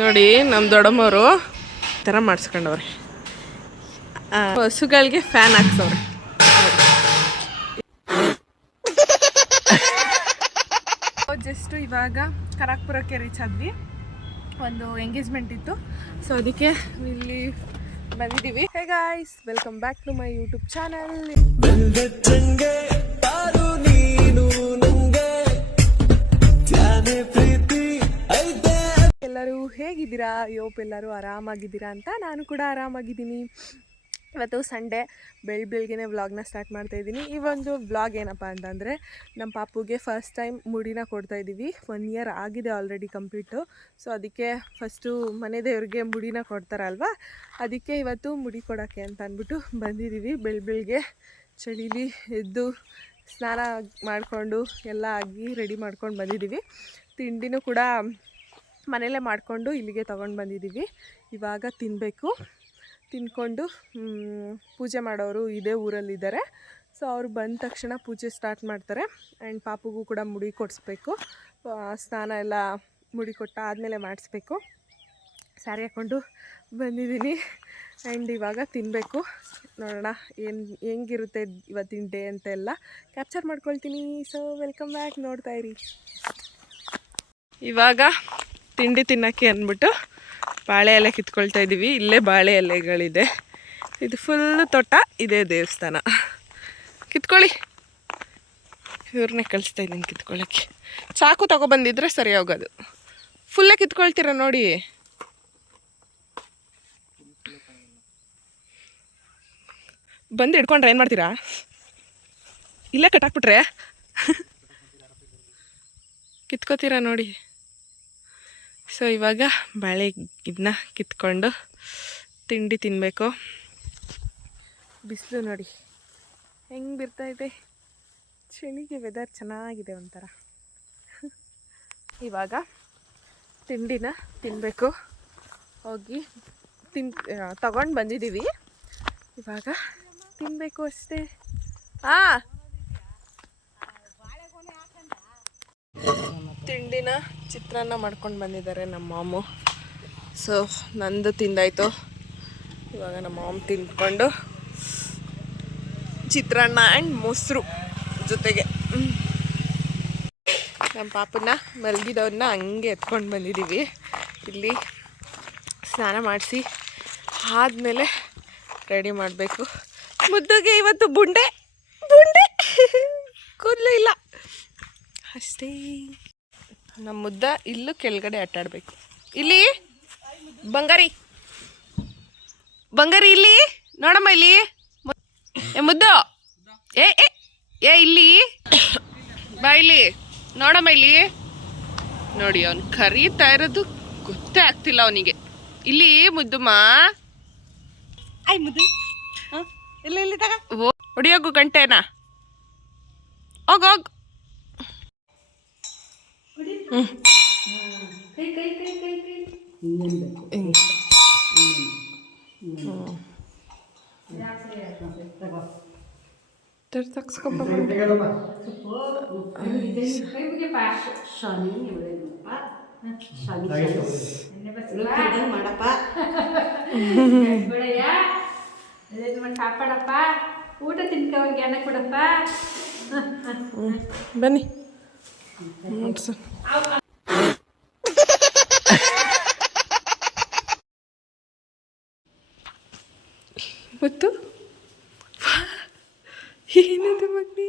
ನೋಡಿ ನಮ್ಮ ದೊಡ್ಡಮ್ಮವರು ಈ ಥರ ಮಾಡಿಸ್ಕೊಂಡವ್ರೆ. ಹಸುಗಳಿಗೆ ಫ್ಯಾನ್ ಹಾಕ್ಸವ್ರೆ. ಜಸ್ಟ್ ಇವಾಗ ಕನಕಪುರಕ್ಕೆ ರೀಚ್ ಆದ್ವಿ. ಒಂದು ಎಂಗೇಜ್ಮೆಂಟ್ ಇತ್ತು, ಸೊ ಅದಕ್ಕೆ ಇಲ್ಲಿ ಬಂದಿದ್ದೀವಿ. Hey guys, welcome back to my YouTube channel. ಎಲ್ಲರೂ ಹೇಗಿದ್ದೀರಾ? ಯೋಪ್ ಎಲ್ಲರೂ ಆರಾಮಾಗಿದ್ದೀರಾ ಅಂತ ನಾನು ಕೂಡ ಆರಾಮಾಗಿದ್ದೀನಿ. ಇವತ್ತು ಸಂಡೇ ಬೆಳಗ್ಗೆನೇ ವ್ಲಾಗ್ನ ಸ್ಟಾರ್ಟ್ ಮಾಡ್ತಾಯಿದ್ದೀನಿ. ಈ ಒಂದು ವ್ಲಾಗ್ ಏನಪ್ಪ ಅಂತಂದರೆ, ನಮ್ಮ ಪಾಪುಗೆ ಫಸ್ಟ್ ಟೈಮ್ ಮುಡಿನ ಕೊಡ್ತಾಯಿದ್ದೀವಿ. 1 ಇಯರ್ ಆಗಿದೆ ಆಲ್ರೆಡಿ ಕಂಪ್ಲೀಟು. ಸೊ ಅದಕ್ಕೆ ಫಸ್ಟು ಮನೆ ದೇವ್ರಿಗೆ ಮುಡಿನ ಕೊಡ್ತಾರಲ್ವ, ಅದಕ್ಕೆ ಇವತ್ತು ಮುಡಿ ಕೊಡೋಕ್ಕೆ ಅಂತ ಅಂದ್ಬಿಟ್ಟು ಬಂದಿದ್ದೀವಿ. ಬೆಳಗ್ಗೆ ಚಳಿಲಿ ಎದ್ದು ಸ್ನಾನ ಮಾಡಿಕೊಂಡು ಎಲ್ಲ ಆಗಿ ರೆಡಿ ಮಾಡ್ಕೊಂಡು ಬಂದಿದ್ದೀವಿ. ತಿಂಡಿನೂ ಕೂಡ ಮನೆಯಲ್ಲೇ ಮಾಡಿಕೊಂಡು ಇಲ್ಲಿಗೆ ತೊಗೊಂಡು ಬಂದಿದ್ದೀವಿ. ಇವಾಗ ತಿನ್ನಬೇಕು. ತಿನ್ಕೊಂಡು ಪೂಜೆ ಮಾಡೋರು ಇದೇ ಊರಲ್ಲಿದ್ದಾರೆ. ಸೊ ಅವ್ರು ಬಂದ ತಕ್ಷಣ ಪೂಜೆ ಸ್ಟಾರ್ಟ್ ಮಾಡ್ತಾರೆ. ಆ್ಯಂಡ್ ಪಾಪುಗೂ ಕೂಡ ಮುಡಿ ಕೊಡಿಸ್ಬೇಕು. ಸ್ನಾನ ಎಲ್ಲ ಮುಡಿ ಕೊಟ್ಟ ಆದಮೇಲೆ ಮಾಡಿಸ್ಬೇಕು. ಸ್ಯಾರಿ ಹಾಕ್ಕೊಂಡು ಬಂದಿದ್ದೀನಿ. ಆ್ಯಂಡ್ ಇವಾಗ ತಿನ್ನಬೇಕು. ನೋಡೋಣ ಹೆಂಗಿರುತ್ತೆ ಇವತ್ತಿನ ಡೇ ಅಂತೆಲ್ಲ ಕ್ಯಾಪ್ಚರ್ ಮಾಡ್ಕೊಳ್ತೀನಿ. ಸೊ ವೆಲ್ಕಮ್ ಬ್ಯಾಕ್, ನೋಡ್ತಾಯಿರಿ. ಇವಾಗ ತಿಂಡಿ ತಿನ್ನೋಕ್ಕೆ ಅಂದ್ಬಿಟ್ಟು ಬಾಳೆ ಎಲೆ ಕಿತ್ಕೊಳ್ತಾ ಇದ್ದೀವಿ. ಇಲ್ಲೇ ಬಾಳೆ ಎಲೆಗಳಿದೆ. ಇದು ಫುಲ್ಲು ತೋಟ, ಇದೇ ದೇವಸ್ಥಾನ. ಕಿತ್ಕೊಳ್ಳಿ. ಇವ್ರನ್ನೇ ಕಳಿಸ್ತಾ ಇದ್ದೀನಿ ಕಿತ್ಕೊಳ್ಳೋಕ್ಕೆ. ಚಾಕು ತಗೊಬಂದಿದ್ರೆ ಸರಿ ಹೋಗೋದು. ಫುಲ್ಲೇ ಕಿತ್ಕೊಳ್ತೀರ ನೋಡಿ. ಬಂದು ಹಿಡ್ಕೊಂಡ್ರೆ ಏನು ಮಾಡ್ತೀರಾ? ಇಲ್ಲೇ ಕಟ್ಟಾಕ್ಬಿಟ್ರೆ ಕಿತ್ಕೋತೀರಾ ನೋಡಿ. ಸೊ ಇವಾಗ ಬಾಳೆ ಇದನ್ನ ಕಿತ್ಕೊಂಡು ತಿಂಡಿ ತಿನ್ನಬೇಕು. ಬಿಸಿಲು ನೋಡಿ ಹೆಂಗೆ ಬಿರ್ತಾಯಿದೆ. ಚಳಿಗೆ ವೆದರ್ ಚೆನ್ನಾಗಿದೆ ಒಂಥರ. ಇವಾಗ ತಿಂಡಿನ ತಿನ್ನಬೇಕು. ಹೋಗಿ ತಗೊಂಡು ಬಂದಿದ್ದೀವಿ. ಇವಾಗ ತಿನ್ನಬೇಕು ಅಷ್ಟೇ. ತಿಂಡಿನ ಚಿತ್ರಾನ್ನ ಮಾಡ್ಕೊಂಡು ಬಂದಿದ್ದಾರೆ ನಮ್ಮ ಮಾಮು. ಸೊ ನಂದು ತಿಂದಾಯಿತು. ಇವಾಗ ನಮ್ಮ ಮಾಮ್ ತಿಂದ್ಕೊಂಡು ಚಿತ್ರಾನ್ನ ಆ್ಯಂಡ್ ಮೊಸರು ಜೊತೆಗೆ ನಮ್ಮ ಪಾಪನ್ನ ಮಲಗಿದವ್ರನ್ನ ಹಂಗೆ ಎತ್ಕೊಂಡು ಬಂದಿದ್ದೀವಿ. ಇಲ್ಲಿ ಸ್ನಾನ ಮಾಡಿಸಿ ಆದಮೇಲೆ ರೆಡಿ ಮಾಡಬೇಕು. ಮುದ್ದುಗೆ ಇವತ್ತು ಬುಂಡೆ ಕೂದಲು ಇಲ್ಲ ಅಷ್ಟೇ. ನಮ್ಮ ಮುದ್ದ ಇಲ್ಲೂ ಕೆಳಗಡೆ ಆಟಾಡಬೇಕು. ಇಲ್ಲಿ ಬಂಗಾರಿ ಇಲ್ಲಿ ನೋಡಮ್ಮ. ಇಲ್ಲಿ ಮುದ್ದು ಏ ಇಲ್ಲಿ ಬಾ. ಇಲ್ಲಿ ನೋಡಮ್ಮ. ಇಲ್ಲಿ ನೋಡಿ, ಅವನು ಕರೀತಾ ಇರೋದು ಗೊತ್ತೇ ಆಗ್ತಿಲ್ಲ ಅವನಿಗೆ. ಇಲ್ಲಿ ಮುದ್ದುಮ್ಮ. ಆಯ್ ಮುದ್ದು ಇಲ್ಲಿ ತಗ ಹೊಡಿಯೋಗು ಗಂಟೆನಾ. ಹೋಗೋಗ್. ಕಾಪಾಡಪ್ಪ, ಊಟ ತಿನ್ಕೋಗಿ ಅನ್ನ ಕೊಡಪ್ಪ. ಬನ್ನಿ. ಮತ್ತು ಏನದು ಮಗ್ನಿ,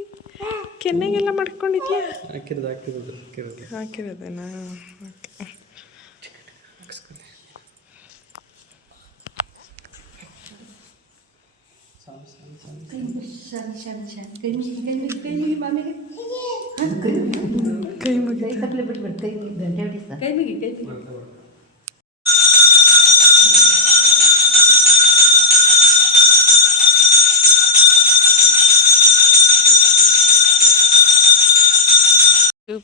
ಕೆನ್ನೆಗೆಲ್ಲ ಮಾಡ್ಕೊಂಡಿದ್ಯಾ? ಹಾಕಿರೋದೇನಾ? ಕೈ ಮುಗಿ.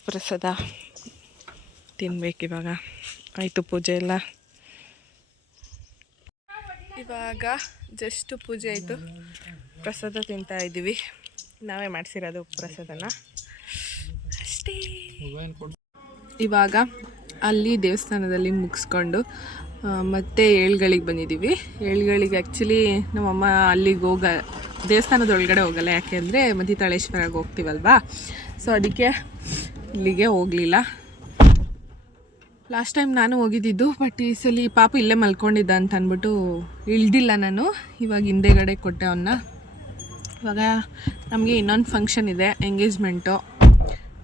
ಪ್ರಸಾದ ತಿನ್ಬೇಕಿವಾಗ. ಆಯಿತು ಪೂಜೆ ಎಲ್ಲ. ಇವಾಗ ಜಸ್ಟ್ ಪೂಜೆ ಆಯಿತು, ಪ್ರಸಾದ ತಿಂತಾ ಇದ್ದೀವಿ. ನಾವೇ ಮಾಡಿಸಿರೋದು ಪ್ರಸಾದನ ಅಷ್ಟೇ. ಇವಾಗ ಅಲ್ಲಿ ದೇವಸ್ಥಾನದಲ್ಲಿ ಮುಗಿಸ್ಕೊಂಡು ಮತ್ತೆ ಏಳುಗಳಿಗೆ ಬಂದಿದ್ದೀವಿ. ಏಳುಗಳಿಗೆ ಆ್ಯಕ್ಚುಲಿ ನಮ್ಮಮ್ಮ ಅಲ್ಲಿಗೆ ದೇವಸ್ಥಾನದ ಒಳಗಡೆ ಹೋಗಲ್ಲ, ಯಾಕೆಂದರೆ ಮಧ್ಯತಾಳೇಶ್ವರಗೆ ಹೋಗ್ತೀವಲ್ವಾ, ಸೊ ಅದಕ್ಕೆ ಇಲ್ಲಿಗೆ ಹೋಗಲಿಲ್ಲ. ಲಾಸ್ಟ್ ಟೈಮ್ ನಾನು ಹೋಗಿದ್ದಿದ್ದು, ಬಟ್ ಈ ಸಲ ಪಾಪು ಇಲ್ಲೇ ಮಲ್ಕೊಂಡಿದ್ದ ಅಂತ ಅಂದ್ಬಿಟ್ಟು ಇಳ್ದಿಲ್ಲ ನಾನು. ಇವಾಗ ಹಿಂದೆಗಡೆ ಕೊಟ್ಟೆ ಅವನ್ನ. ಇವಾಗ ನಮಗೆ ಇನ್ನೊಂದು ಫಂಕ್ಷನ್ ಇದೆ, ಎಂಗೇಜ್ಮೆಂಟು,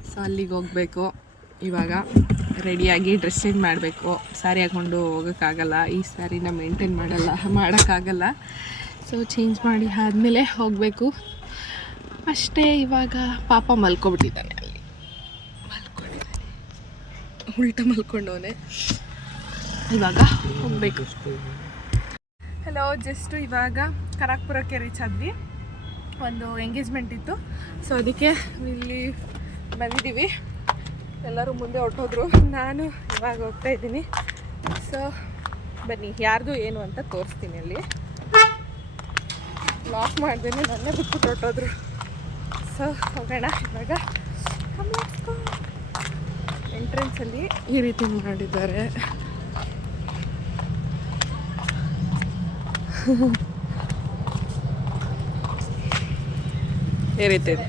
ಸೊ ಅಲ್ಲಿಗೆ ಹೋಗಬೇಕು. ಇವಾಗ ರೆಡಿಯಾಗಿ ಡ್ರೆಸ್ ಚೇಂಜ್ ಮಾಡಬೇಕು. ಸ್ಯಾರಿ ಹಾಕ್ಕೊಂಡು ಹೋಗೋಕ್ಕಾಗಲ್ಲ, ಈ ಸ್ಯಾರಿನ ಮೇಂಟೈನ್ ಮಾಡೋಕ್ಕಾಗಲ್ಲ. ಸೊ ಚೇಂಜ್ ಮಾಡಿ ಆದಮೇಲೆ ಹೋಗಬೇಕು ಅಷ್ಟೇ. ಇವಾಗ ಪಾಪ ಮಲ್ಕೊಬಿಟ್ಟಿದ್ದಾನೆ, ಅಲ್ಲಿ ಉಲ್ಟ ಮಲ್ಕೊಂಡವನೆ. ಇವಾಗ ಹೋಗಬೇಕು. ಹಲೋ, ಜಸ್ಟು ಇವಾಗ ಕನಕಪುರಕ್ಕೆ ರೀಚ್ ಆದ್ವಿ. ಒಂದು ಎಂಗೇಜ್ಮೆಂಟ್ ಇತ್ತು, ಸೊ ಅದಕ್ಕೆ ಇಲ್ಲಿ ಬಂದಿದ್ದೀವಿ. ಎಲ್ಲರೂ ಮುಂದೆ ಹೊರಟೋದ್ರು, ನಾನು ಇವಾಗ ಹೋಗ್ತಾ ಇದ್ದೀನಿ. ಸೊ ಬನ್ನಿ, ಯಾರ್ದು ಏನು ಅಂತ ತೋರಿಸ್ತೀನಿ. ಅಲ್ಲಿ ಲಾಕ್ ಮಾಡ್ದೇನೆ ನನ್ನೇ ಬಿಟ್ಬಿಟ್ಟು ಹೊರಟೋದ್ರು. ಸೊ ಹೋಗೋಣ ಇವಾಗ. ಎಂಟ್ರೆನ್ಸಲ್ಲಿ ಈ ರೀತಿ ಮಾಡಿದ್ದಾರೆ. ಈ ರೀತಿ ಇದೆ.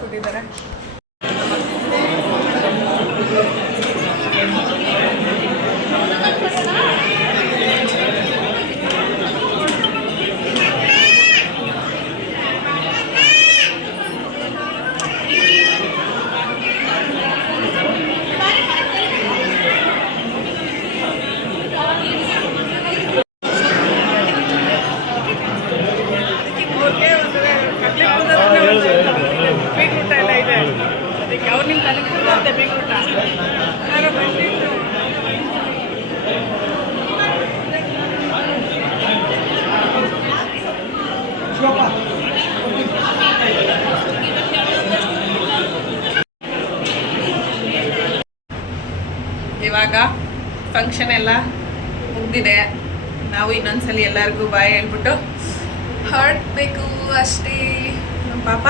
ಕೊಟ್ಟಿದ್ದಾರೆ. ಇವಾಗ ಫಂಕ್ಷನ್ ಎಲ್ಲ ಮುಗ್ದಿದೆ. ನಾವು ಇನ್ನೊಂದ್ಸಲಿ ಎಲ್ಲರಿಗೂ ಬಾಯ್ ಹೇಳ್ಬಿಟ್ಟು ಹೊರಡಬೇಕು ಅಷ್ಟೇ. ನಮ್ಮ ಪಾಪ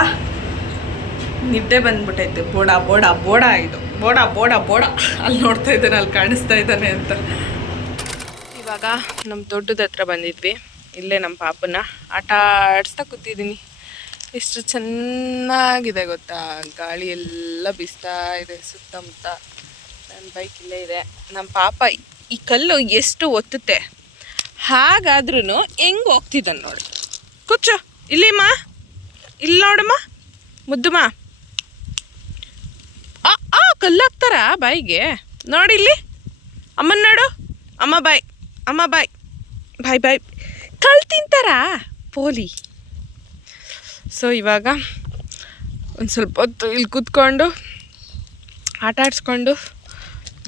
ನಿದ್ದೆ ಬಂದ್ಬಿಟ್ಟೈತೆ. ಬೋಡ ಬೋಡ ಬೋಡ ಇದು ಬೋಡ ಬೋಡ ಬೋಡ ಅಲ್ಲಿ ನೋಡ್ತಾ ಇದ್ದಾನೆ, ಅಲ್ಲಿ ಕಾಣಿಸ್ತಾ ಇದ್ದಾನೆ ಅಂತ. ಇವಾಗ ನಮ್ಮ ತೋಟದ ಹತ್ರ ಬಂದಿದ್ವಿ. ಇಲ್ಲೇ ನಮ್ಮ ಪಾಪನ ಆಟ ಆಡಿಸ್ತಾ ಕೂತಿದ್ದೀನಿ. ಎಷ್ಟು ಚೆನ್ನಾಗಿದೆ ಗೊತ್ತಾ, ಗಾಳಿ ಎಲ್ಲ ಬೀಸ್ತಾ ಇದೆ ಸುತ್ತಮುತ್ತ. ನನ್ನ ಬೈಕ್ ಇಲ್ಲೇ ಇದೆ. ನಮ್ಮ ಪಾಪ ಈ ಕಲ್ಲು ಎಷ್ಟು ಒತ್ತುತ್ತೆ, ಹಾಗಾದ್ರೂ ಹೆಂಗೆ ಹೋಗ್ತಿದ್ದಾನೆ ನೋಡಿ. ಕೂಚು ಇಲ್ಲಿಮ್ಮ, ಇಲ್ಲಿ ನೋಡಮ್ಮ ಮುದ್ದುಮ್ಮ. ಕಲ್ಲು ಹಾಕ್ತಾರ ಬಾಯಿಗೆ ನೋಡಿ. ಇಲ್ಲಿ ಅಮ್ಮನ ನೋಡು, ಅಮ್ಮ ಬಾಯ್, ಅಮ್ಮ ಬಾಯ್, ಬಾಯ್ ಬಾಯ್. ಕಲ್ಲು ತಿಂತಾರ ಪೋಲಿ. ಸೊ ಇವಾಗ ಒಂದು ಸ್ವಲ್ಪ ಹೊತ್ತು ಇಲ್ಲಿ ಕೂತ್ಕೊಂಡು ಆಟ ಆಡಿಸ್ಕೊಂಡು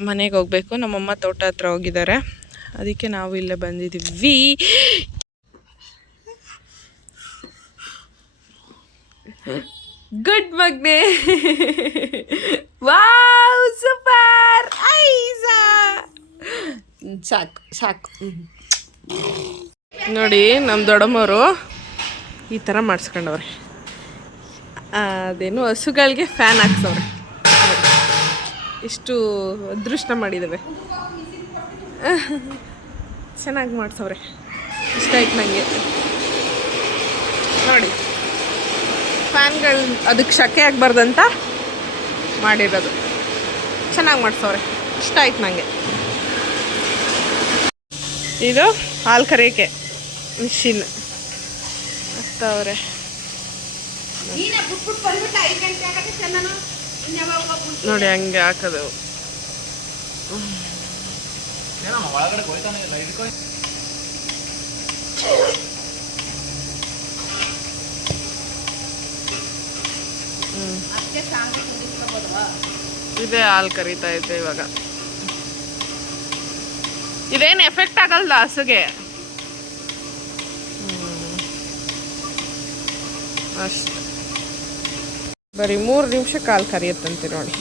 ಮನೆಗೆ ಹೋಗಬೇಕು. ನಮ್ಮಮ್ಮ ತೋಟ ಹತ್ರ ಹೋಗಿದ್ದಾರೆ, ಅದಕ್ಕೆ ನಾವು ಇಲ್ಲೇ ಬಂದಿದ್ದೀವಿ. ಗುಡ್ ಮಗ್ನೆ, ವಾವ್ ಸೂಪರ್, ಐಸಾ ಸಾಕು ಸಾಕು. ನೋಡಿ ನಮ್ಮ ದೊಡ್ಡಮ್ಮವರು ಈ ಥರ ಮಾಡಿಸ್ಕೊಂಡವ್ರೆ. ಅದೇನು ಹಸುಗಳಿಗೆ ಫ್ಯಾನ್ ಹಾಕ್ಸವ್ರೆ. ಇಷ್ಟು ಅದೃಷ್ಟ ಮಾಡಿದ್ದಾವೆ, ಚೆನ್ನಾಗಿ ಮಾಡ್ಸವ್ರೆ. ಇಷ್ಟ ಆಯ್ತು ನನಗೆ. ನೋಡಿ ಫ್ಯಾನ್ಗಳು ಅದಕ್ಕೆ ಶಕೆ ಆಗಬಾರ್ದಂತ ಮಾಡಿರೋದು. ಚೆನ್ನಾಗಿ ಮಾಡ್ಸವ್ರೆ, ಇಷ್ಟ ಆಯ್ತು ನನಗೆ. ಇದು ಹಾಲು ಕರೆಯೋಕ್ಕೆ ಮಿಷಿನ್ ಹತ್ತವ್ರೆ. ನೋಡಿ ಹಂಗೆ ಹಾಕೋದು. ಇದೇ ಹಾಲು ಕರೀತಾ ಐತೆ ಇವಾಗ. ಇದೇನು ಎಫೆಕ್ಟ್ ಆಗಲ್ಲ ಹಸುಗೆ ಅಷ್ಟು. ಬರೀ 3 ನಿಮಿಷಕ್ಕೆ ಹಾಲು ಕರಿಯುತ್ತಂತೆ ನೋಡಿ.